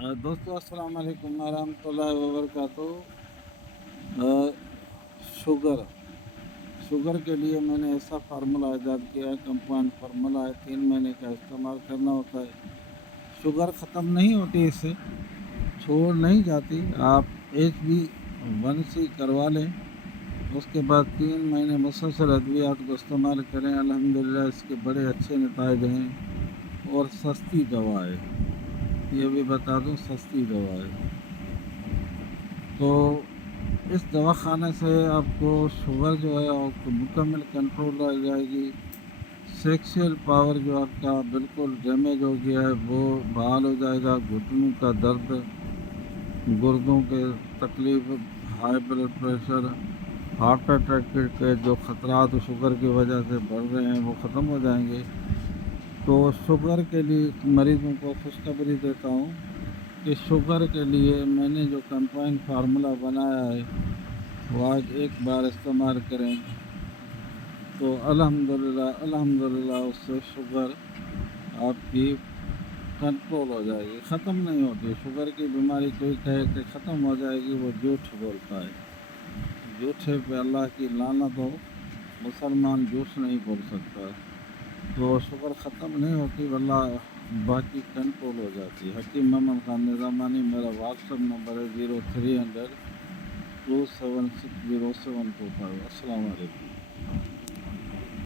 دوستو السلام علیکم ورحمۃ اللہ وبرکاتہ۔ شوگر کے لیے میں نے ایسا فارمولہ ایجاد کیا ہے، کمپاؤنڈ فارمولہ ہے، 3 مہینے کا استعمال کرنا ہوتا ہے۔ شوگر ختم نہیں ہوتی، اس سے چھوڑ نہیں جاتی۔ آپ HB1C کروا لیں، اس کے بعد 3 مہینے مسلسل ادویات کو استعمال کریں، الحمدللہ اس کے بڑے اچھے نتائج ہیں اور سستی دوا ہے، یہ بھی بتا دوں سستی دوا ہے۔ تو اس دوا خانے سے آپ کو شوگر جو ہے آپ کو مکمل کنٹرول رہ جائے گی۔ سیکشل پاور جو آپ کا بالکل ڈیمیج ہو گیا ہے وہ بحال ہو جائے گا۔ گھٹنوں کا درد، گردوں کے تکلیف، high blood pressure, heart attack کے جو خطرات شوگر کی وجہ سے بڑھ رہے ہیں وہ ختم ہو جائیں گے۔ تو شوگر کے لیے مریضوں کو خوشخبری دیتا ہوں کہ شوگر کے لیے میں نے جو کمپائن فارمولہ بنایا ہے وہ آج ایک بار استعمال کریں تو الحمدللہ اس سے شوگر آپ کی کنٹرول ہو جائے گی، ختم نہیں ہوتی۔ شوگر کی بیماری کوئی کہے کہ ختم ہو جائے گی، وہ جھوٹ بولتا ہے، جھوٹے پہ اللہ کی لعنت ہو، مسلمان جھوٹ نہیں بول سکتا۔ تو شوگر ختم نہیں ہوتی، واللہ باقی کنٹرول ہو جاتی۔ حکیم محمد خان نظامانی، میرا واٹس ایپ نمبر ہے 0300 2760725۔ السلام علیکم۔